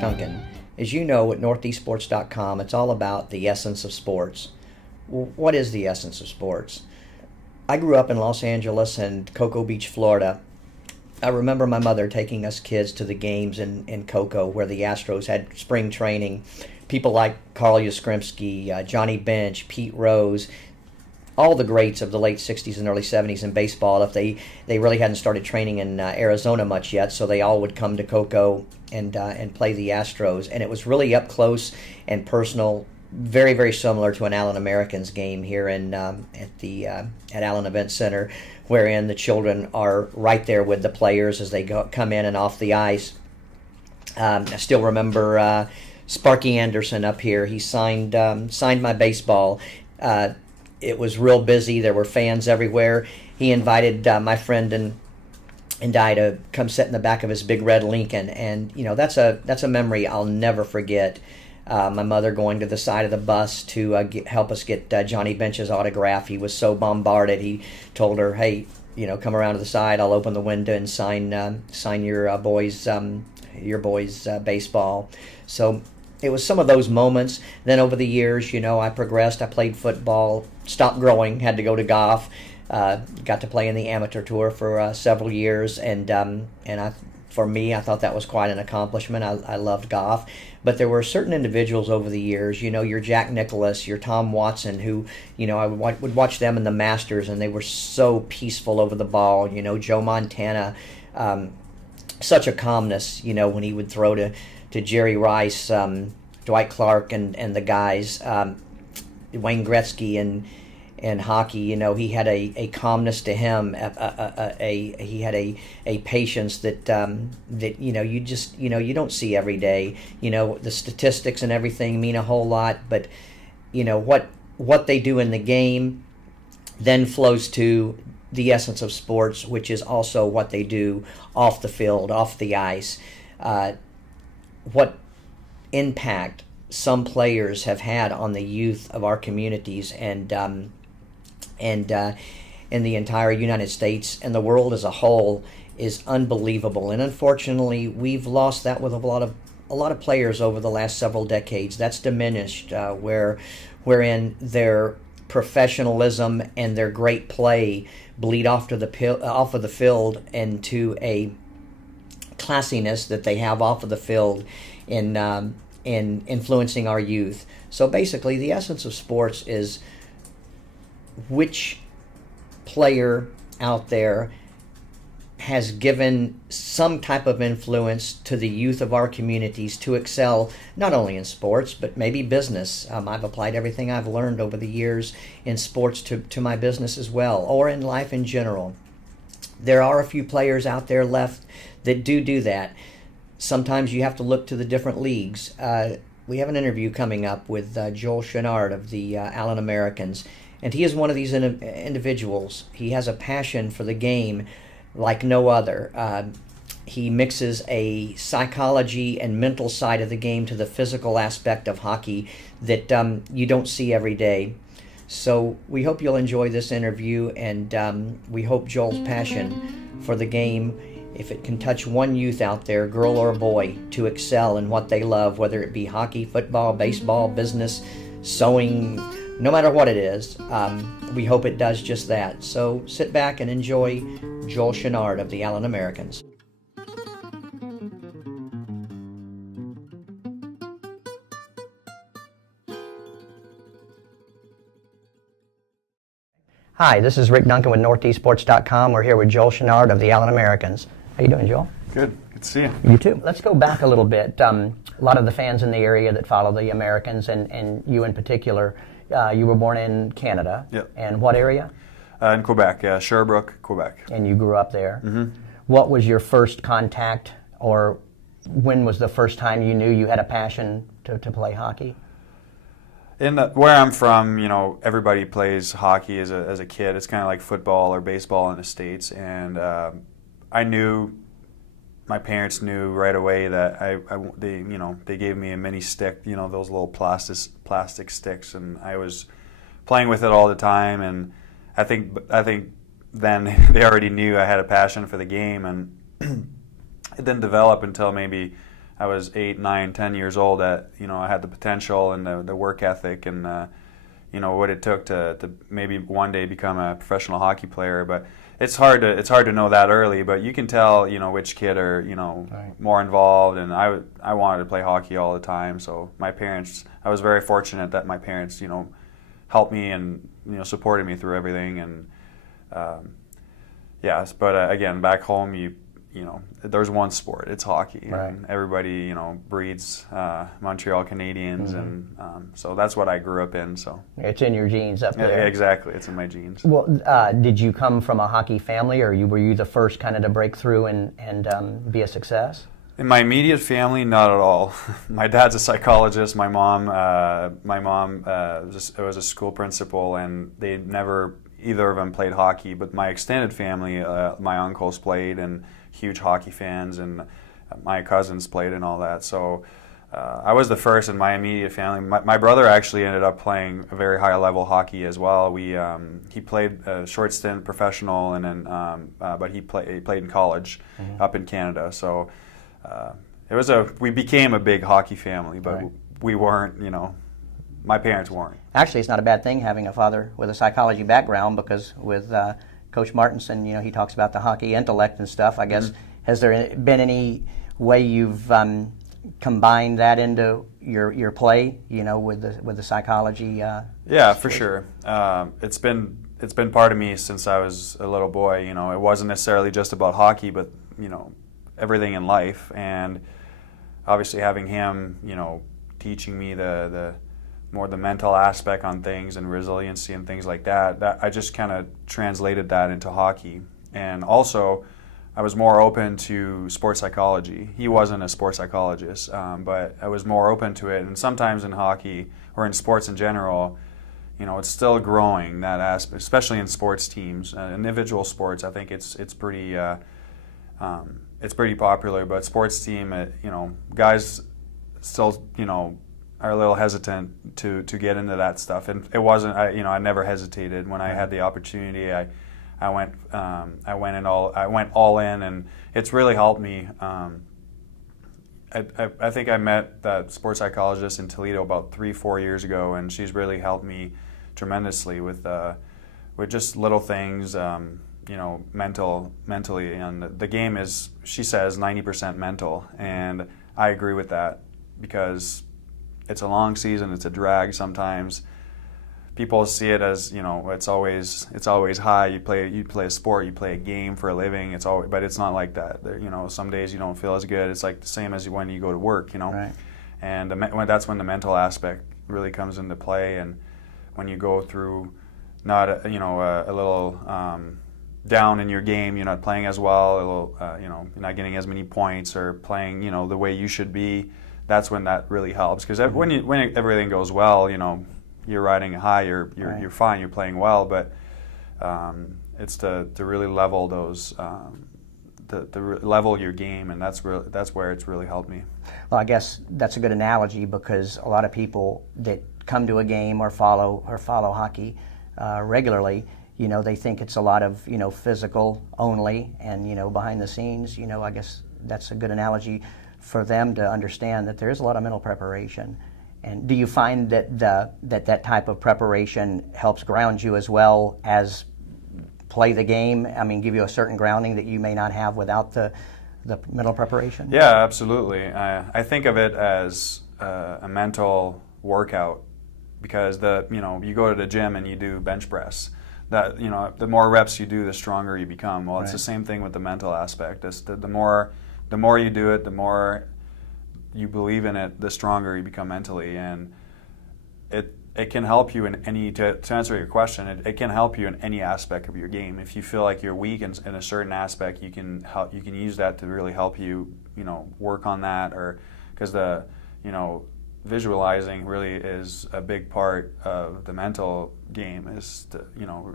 Duncan. As you know, at northeastsports.com, it's all about the essence of sports. What is the essence of sports? I grew up in Los Angeles and Cocoa Beach, Florida. I remember my mother taking us kids to the games in Cocoa where the Astros had spring training. People like Carl Yastrzemski, Johnny Bench, Pete Rose, all the greats of the late 60s and early 70s in baseball. If they really hadn't started training in Arizona much yet, so they all would come to Cocoa and play the Astros. And it was really up close and personal, very, very similar to an Allen Americans game here at Allen Event Center, wherein the children are right there with the players as they come in and off the ice. I still remember Sparky Anderson up here. He signed my baseball. It was real busy. There were fans everywhere. He invited my friend and I to come sit in the back of his big red Lincoln, and that's a memory I'll never forget. My mother going to the side of the bus to help us get Johnny Bench's autograph. He was so bombarded. He told her, "Hey, come around to the side. I'll open the window and sign your boys' baseball." So it was some of those moments. Then over the years, I progressed. I played football, stopped growing, had to go to golf. Got to play in the amateur tour for several years, and for me, I thought that was quite an accomplishment. I loved golf. But there were certain individuals over the years, your Jack Nicklaus, your Tom Watson, who, I would watch them in the Masters, and they were so peaceful over the ball. Joe Montana, such a calmness, when he would throw to Jerry Rice, Dwight Clark, and the guys, Wayne Gretzky and hockey. He had a calmness to him. He had a patience that you don't see every day. The statistics and everything mean a whole lot, but what they do in the game then flows to the essence of sports, which is also what they do off the field, off the ice. What impact some players have had on the youth of our communities and in the entire United States and the world as a whole is unbelievable. And unfortunately, we've lost that with a lot of players over the last several decades. That's diminished, wherein their professionalism and their great play bleed off of the field into a classiness that they have off of the field in influencing our youth. So basically, the essence of sports is which player out there has given some type of influence to the youth of our communities to excel not only in sports but maybe business. I've applied everything I've learned over the years in sports to my business as well, or in life in general. There are a few players out there left that do that. Sometimes you have to look to the different leagues. We have an interview coming up with Joel Chouinard of the Allen Americans, and he is one of these individuals. He has a passion for the game like no other. He mixes a psychology and mental side of the game to the physical aspect of hockey that you don't see every day. So we hope you'll enjoy this interview, and we hope Joel's passion for the game, if it can touch one youth out there, girl or boy, to excel in what they love, whether it be hockey, football, baseball, business, sewing, no matter what it is, we hope it does just that. So sit back and enjoy Joel Chouinard of the Allen Americans. Hi, this is Rick Duncan with NortheastSports.com. We're here with Joel Chouinard of the Allen Americans. How you doing, Joel? Good to see you. You too. Let's go back a little bit. A lot of the fans in the area that follow the Americans, and you in particular, you were born in Canada. Yep. And what area? In Quebec, Sherbrooke, Quebec. And you grew up there. Mm-hmm. What was your first contact, or when was the first time you knew you had a passion to play hockey? Where I'm from, everybody plays hockey as a kid. It's kind of like football or baseball in the States, and my parents knew right away that they gave me a mini stick, those little plastic sticks, and I was playing with it all the time. And I think then they already knew I had a passion for the game, and it didn't develop until maybe I was 8, 9, 10 years old that, I had the potential and the work ethic and, what it took to maybe one day become a professional hockey player. But it's hard to know that early, but you can tell, which kid are, Right. more involved. And I wanted to play hockey all the time. So I was very fortunate that my parents, helped me and, supported me through everything. And, yes, but again, back home, there's one sport. It's hockey, Right. and everybody breeds Montreal Canadiens, and so that's what I grew up in. So It's in your genes up yeah, there. exactly, it's in my genes. Well, did you come from a hockey family, or were you the first kind of to break through and be a success? In my immediate family, not at all. My dad's a psychologist. My mom was a school principal, and they never either of them played hockey. But my extended family, my uncles played, and huge hockey fans, and my cousins played and all that. So I was the first in my immediate family. My brother actually ended up playing a very high level hockey as well. He played a short stint professional, and then but he played in college up in Canada. So we became a big hockey family, but Right. we weren't. My parents weren't. Actually, it's not a bad thing having a father with a psychology background, because with Coach Martinson, he talks about the hockey intellect and stuff. I guess, has there been any way you've combined that into your play, with the psychology? Yeah, for sure. It's been part of me since I was a little boy. It wasn't necessarily just about hockey, but everything in life. And obviously having him, teaching me the more the mental aspect on things and resiliency and things like that I just kind of translated that into hockey. And also, I was more open to sports psychology. He wasn't a sports psychologist, but I was more open to it. And sometimes in hockey, or in sports in general, it's still growing, that aspect, especially in sports teams. Individual sports, I think it's pretty popular, but sports team, guys still, are a little hesitant to get into that stuff. And it wasn't, I never hesitated when I had the opportunity. I went all in, and it's really helped me. I think I met that sports psychologist in Toledo about 3-4 years ago, and she's really helped me tremendously with just little things, mentally. And the game is, she says, 90% mental, and I agree with that, because it's a long season. It's a drag sometimes. People see it as, it's always high. You play a sport, you play a game for a living. But it's not like that. Some days you don't feel as good. It's like the same as when you go to work. Right. And that's when the mental aspect really comes into play. And when you go through not a little down in your game, you're not playing as well. You're not getting as many points, or playing the way you should be. That's when that really helps, because when everything goes well, you're riding high, you're fine, you're playing well, but it's to really level those, level your game, and that's where it's really helped me. Well, I guess that's a good analogy, because a lot of people that come to a game or follow hockey regularly, they think it's a lot of physical only, and behind the scenes, I guess that's a good analogy for them to understand that there is a lot of mental preparation. And do you find that that type of preparation helps ground you as well as play the game? I mean, give you a certain grounding that you may not have without the mental preparation? Yeah, absolutely. I think of it as a mental workout, because you go to the gym and you do bench press. That the more reps you do, the stronger you become. Well, it's the same thing with the mental aspect. The more you do it, the more you believe in it, the stronger you become mentally. And it can help you in any, to answer your question, it can help you in any aspect of your game. If you feel like you're weak in a certain aspect, you can use that to really help you, work on that. Or because visualizing really is a big part of the mental game, is to,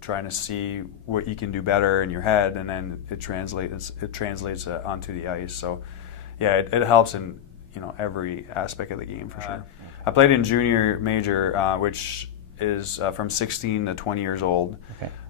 trying to see what you can do better in your head, and then it translates onto the ice. So yeah, it helps in every aspect of the game, for sure. I played in junior major, which is from 16 to 20 years old,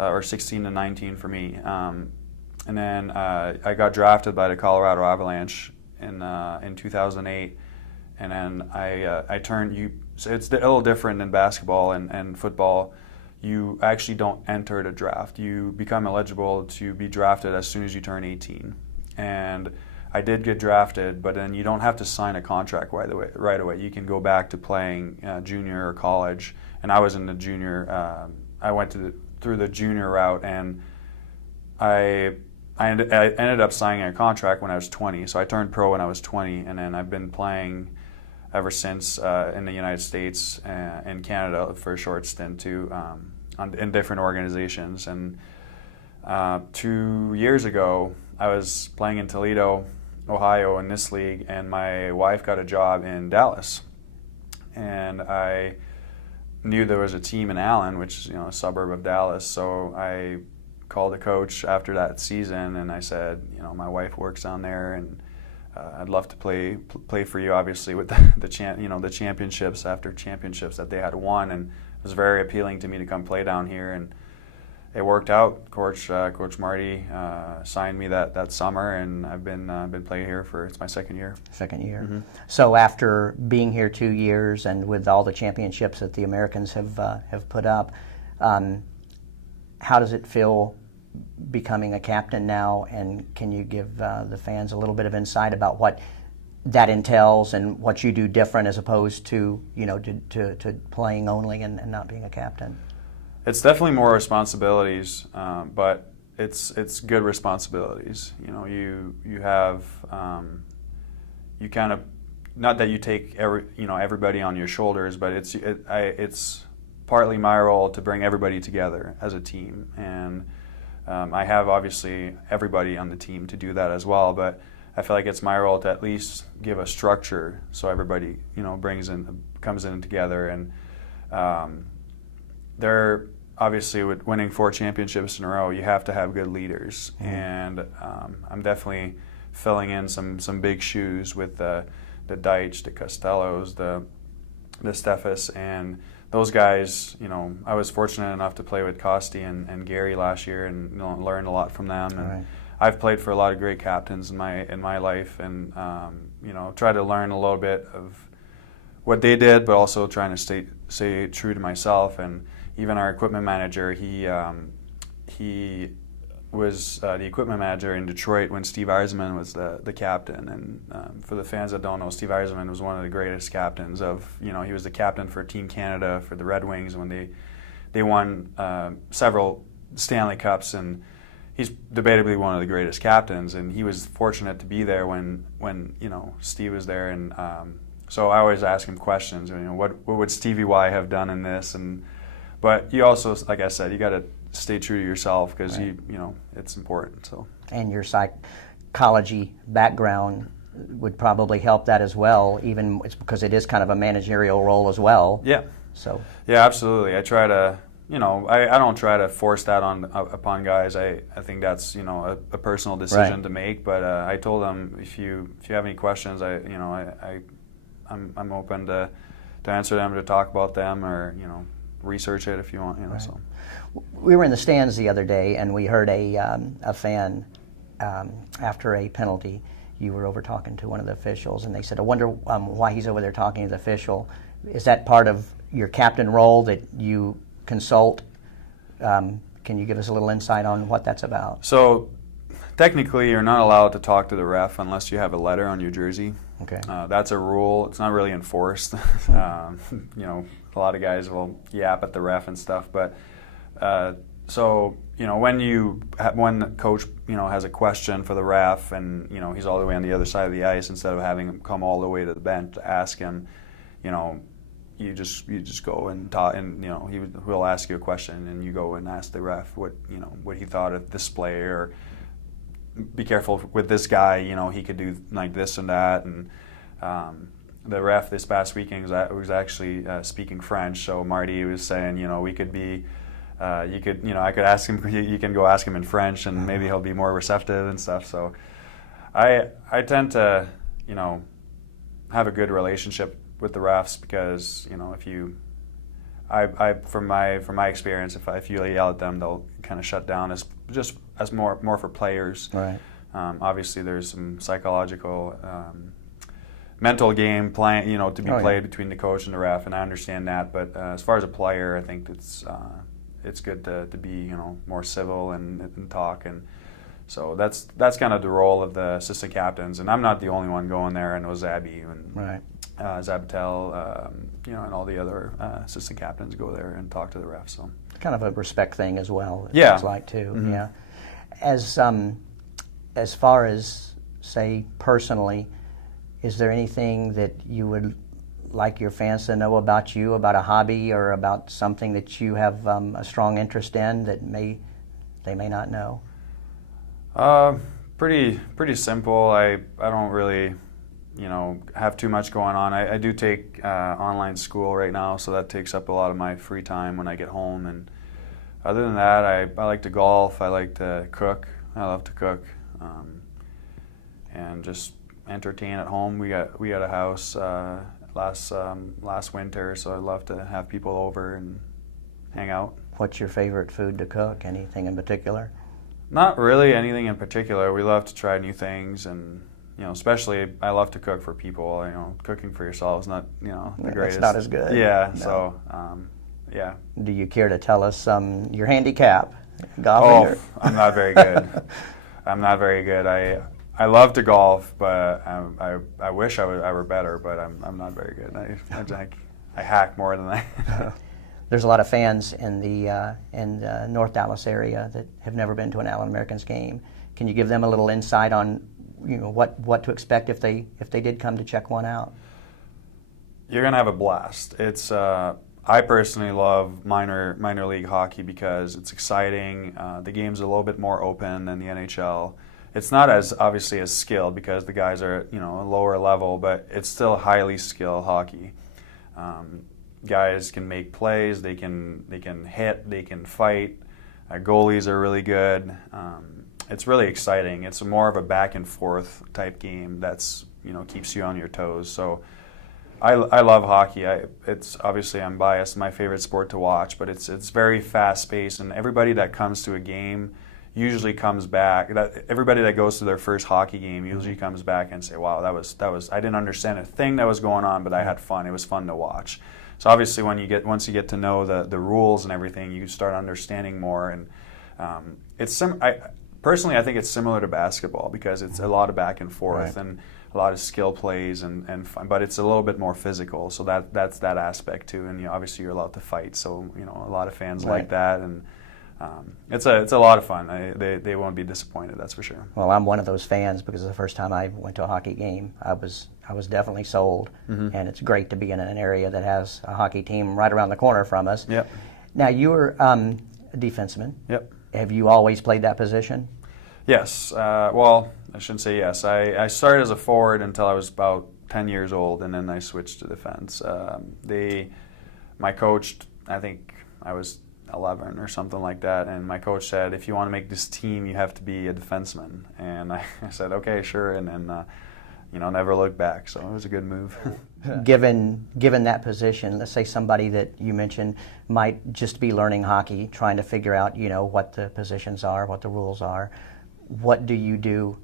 or 16 to 19 for me. And then I got drafted by the Colorado Avalanche in 2008, and then I turned you. So it's a little different than basketball and football. You actually don't enter the draft. You become eligible to be drafted as soon as you turn 18. And I did get drafted, but then you don't have to sign a contract right away. You can go back to playing junior or college. And I was in the junior. I went through the junior route, and I ended up signing a contract when I was 20. So I turned pro when I was 20, and then I've been playing ever since in the United States and Canada for a short stint too, in different organizations. And 2 years ago, I was playing in Toledo, Ohio in this league, and my wife got a job in Dallas. And I knew there was a team in Allen, which is a suburb of Dallas. So I called the coach after that season, and I said, my wife works down there, and I'd love to play for you. Obviously, with the championships after championships that they had won, and it was very appealing to me to come play down here, and it worked out. Coach Marty signed me that summer, and I've been playing here it's my second year. Mm-hmm. So after being here 2 years, and with all the championships that the Americans have put up, how does it feel becoming a captain now, and can you give the fans a little bit of insight about what that entails and what you do different as opposed to to playing only and not being a captain? It's definitely more responsibilities, but it's good responsibilities. You have you kind of, not that you take everybody on your shoulders, but it's partly my role to bring everybody together as a team, and I have obviously everybody on the team to do that as well, but I feel like it's my role to at least give a structure so everybody comes in together. And they're obviously, with winning 4 championships in a row, you have to have good leaders. Mm-hmm. And I'm definitely filling in some big shoes with the Deitch, the Costellos, the Steffes, and those guys. I was fortunate enough to play with Costi and Gary last year, and learned a lot from them. And right. I've played for a lot of great captains in my life, and try to learn a little bit of what they did, but also trying to stay true to myself. And even our equipment manager, he was the equipment manager in Detroit when Steve Yzerman was the captain. And for the fans that don't know, Steve Yzerman was one of the greatest captains he was the captain for Team Canada for the Red Wings when they won several Stanley Cups, and he's debatably one of the greatest captains. And he was fortunate to be there when Steve was there. And so I always ask him questions. What would Stevie Y have done in this? But you also, like I said, you got to stay true to yourself, because right. It's important. So. And your psychology background would probably help that as well, even it's because it is kind of a managerial role as well. Yeah. So. Yeah, absolutely. I try to, I don't try to force that upon guys. I think that's a personal decision right. to make. But I told them, if you have any questions, I'm open to answer them, to talk about them, or research it if you want. Right. So. We were in the stands the other day, and we heard a fan after a penalty. You were over talking to one of the officials, and they said, "I wonder why he's over there talking to the official." Is that part of your captain role that you consult? Can you give us a little insight on what that's about? So, technically, you're not allowed to talk to the ref unless you have a letter on your jersey. Okay. That's a rule. It's not really enforced. A lot of guys will yap at the ref and stuff, but so when the coach has a question for the ref, and he's all the way on the other side of the ice, instead of having him come all the way to the bench to ask him, you just go and talk, and he'll ask you a question, and you go and ask the ref what he thought of this play, or be careful with this guy, he could do like this and that. And the ref this past weekend was actually speaking French, so Marty was saying, we could be, I could ask him, you can go ask him in French, and maybe he'll be more receptive and stuff. So I tend to, have a good relationship with the refs, because if you, from my experience, if you yell at them, they'll kind of shut down as more for players. Right. Obviously, there's some psychological, mental game playing, to be played between the coach and the ref, and I understand that. But as far as a player, I think it's good to be more civil and talk, and so that's kind of the role of the assistant captains. And I'm not the only one going there. I know Zabby and Zabatel, and all the other assistant captains go there and talk to the refs. So kind of a respect thing as well. It Yeah. looks like too. Mhm. Yeah. As far as, say, personally, is there anything that you would like your fans to know about you, about a hobby or about something that you have a strong interest in that they may not know? Pretty simple. I don't really have too much going on. I do take online school right now, so that takes up a lot of my free time when I get home. And other than that, I like to golf. I like to cook. I love to cook, and just entertain at home. We got a house last winter, so I'd love to have people over and hang out. What's your favorite food to cook? Anything in particular? Not really anything in particular. We love to try new things, and especially I love to cook for people. Cooking for yourself is not the greatest. It's not as good. Yeah. No. So yeah. Do you care to tell us your handicap? Golfing? I'm not very good. I'm not very good. I love to golf, but I wish I were better, but I'm not very good. I hack more than I. There's a lot of fans in the North Dallas area that have never been to an Allen Americans game. Can you give them a little insight on what to expect if they did come to check one out? You're gonna have a blast. It's I personally love minor league hockey because it's exciting. The game's a little bit more open than the NHL. It's not as obviously as skilled because the guys are a lower level, but it's still highly skilled hockey. Guys can make plays. They can hit. They can fight. Goalies are really good. It's really exciting. It's more of a back and forth type game that's keeps you on your toes. So I love hockey. It's obviously I'm biased. My favorite sport to watch, but it's very fast paced, and everybody that comes to a game usually comes back. Everybody that goes to their first hockey game usually comes back and say, "Wow, that was I didn't understand a thing that was going on, but I had fun. It was fun to watch." So obviously, once you get to know the rules and everything, you start understanding more. And personally, I think it's similar to basketball because it's a lot of back and forth and a lot of skill plays and fun, but it's a little bit more physical. So that's that aspect too. And obviously, you're allowed to fight. So a lot of fans like that, and it's a lot of fun. They won't be disappointed. That's for sure. Well, I'm one of those fans because the first time I went to a hockey game, I was definitely sold, and it's great to be in an area that has a hockey team right around the corner from us. Yep. Now, you were a defenseman. Yep. Have you always played that position? Yes. Well, I shouldn't say yes. I started as a forward until I was about 10 years old, and then I switched to defense. My coach, I think I was 11 or something like that, and my coach said, if you want to make this team, you have to be a defenseman. And I said, okay, sure, and then never looked back. So it was a good move. Given that position, let's say somebody that you mentioned might just be learning hockey, trying to figure out what the positions are, what the rules are. What do you do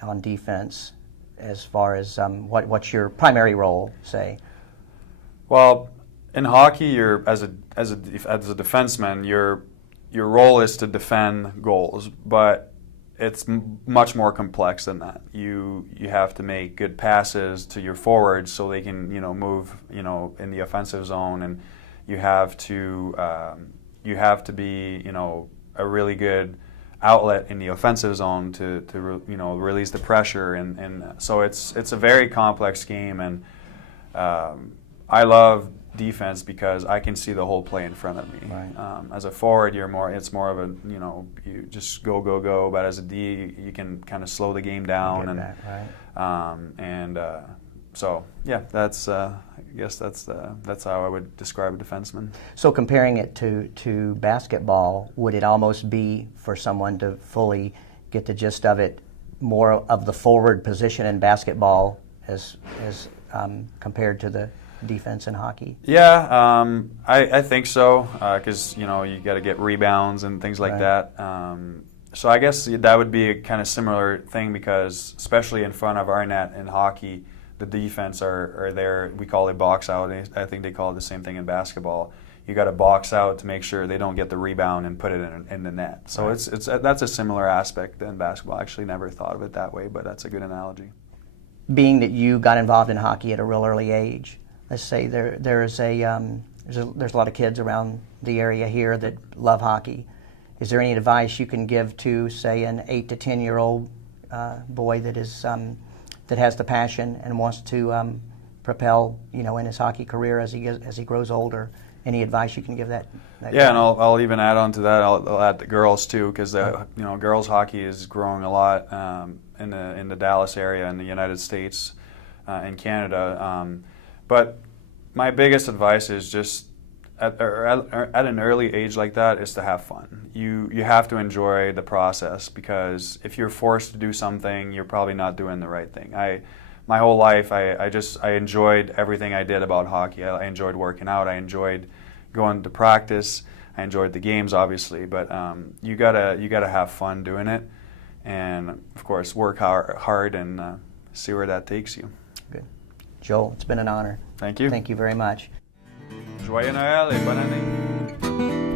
on defense as far as what's your primary role, say? Well, in hockey, you're as a defenseman, your role is to defend goals, but it's much more complex than that. You have to make good passes to your forwards so they can move in the offensive zone, and you have to be a really good outlet in the offensive zone to release the pressure, and so it's a very complex game, and I love defense because I can see the whole play in front of me. Right. As a forward, it's more of a you just go, but as a D, you can kind of slow the game down, so yeah, that's I guess that's how I would describe a defenseman. So comparing it to basketball, would it almost be for someone to fully get the gist of it, more of the forward position in basketball as compared to the defense in hockey? Yeah, I think so because you got to get rebounds and things like that. So I guess that would be a kind of similar thing, because especially in front of our net in hockey, the defense are there. We call it box out. I think they call it the same thing in basketball. You got to box out to make sure they don't get the rebound and put it in the net. So Right. it's that's a similar aspect in basketball. I actually never thought of it that way, but that's a good analogy. Being that you got involved in hockey at a real early age, let's say there's a lot of kids around the area here that love hockey. Is there any advice you can give to, say, an 8 to 10-year-old boy that has the passion and wants to propel, in his hockey career as he grows older? Any advice you can give that Yeah, guy? and I'll even add on to that. I'll add the girls too, because girls hockey is growing a lot in the Dallas area in the United States and Canada. But my biggest advice is just at an early age like that is to have fun. You have to enjoy the process, because if you're forced to do something, you're probably not doing the right thing. My whole life, I enjoyed everything I did about hockey. I enjoyed working out. I enjoyed going to practice. I enjoyed the games, obviously, but you gotta have fun doing it, and of course work hard and see where that takes you. Good. Joel, it's been an honor. Thank you. Thank you very much. Joyeux Noël et bonne année.